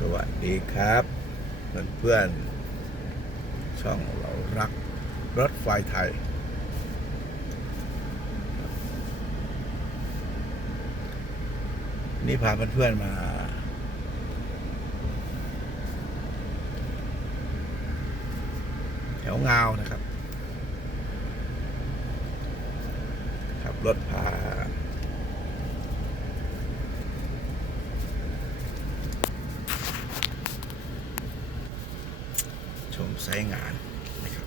สวัสดีครับเพื่อนๆช่องเรารักรถไฟไทย นี่พาเพื่อนๆมา แถวงาวนะครับ ขับรถพา ชมไซต์งานนะครับ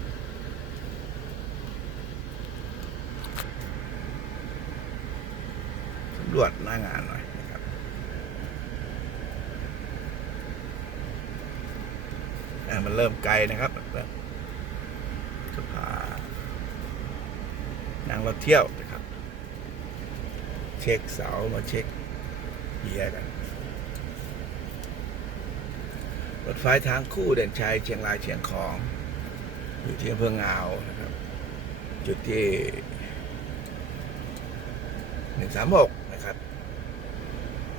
สำรวจหน้างานหน่อยนะครับอ่มันเริ่มไกลนะครับเพื่อนๆจะพานั่งรถเที่ยวนะครับ เช็คเสามาเช็คเบียกัน รถไฟทางคู่เด่นชัยเชียงรายเชียงของ อยู่ที่อำเภองาวนะครับ จุดที่หนึ่งสามหกนะครับ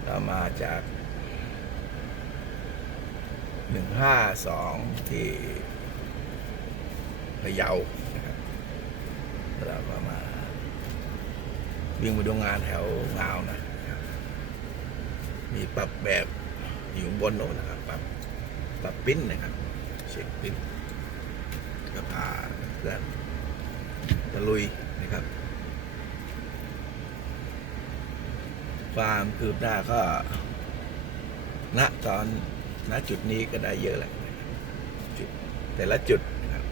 เรามาจากหนึ่งห้าสองที่พะเยานะครับเราก็มา วิ่งมาดูงานแถวงาวนะครับมีปรับแบบอยู่บนโน้นนะครับปรับ ปรับปิ้นนะครับ เช็คปิ้นก็พาเพื่อนตะลุยนะครับ ความคืบหน้าก็ณตอนณจุดนี้ก็ได้เยอะแหละจุดแต่ละจุดนะครับ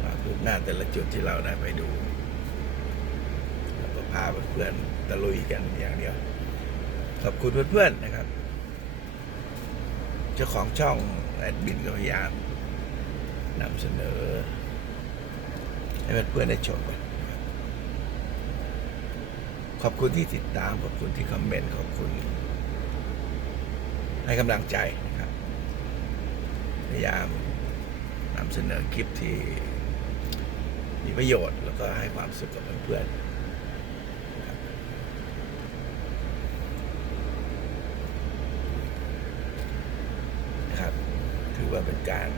ความคืบหน้าแต่ละจุดที่เราได้ไปดูแล้วก็พาเพื่อนๆตะลุยกันอย่างเดียว ขอบคุณเพื่อนๆนะครับ เจ้าของช่องแอดมินก็พยายามนำเสนอ ให้เพื่อนๆได้ชมกันขอบคุณที่ติดตาม ขอบคุณที่คอมเมนต์ ขอบคุณ ให้กำลังใจนะครับ พยายามนำเสนอคลิปที่มีประโยชน์แล้วก็ให้ความสุขกับเพื่อนๆนะครับ นะครับือว่าเป็นการ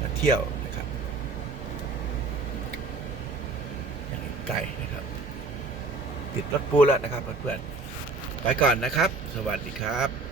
มาเที่ยวนะครับ อย่างไกลนะครับ ติดรถปูแล้วนะครับเพื่อนๆไปก่อนนะครับ สวัสดีครับ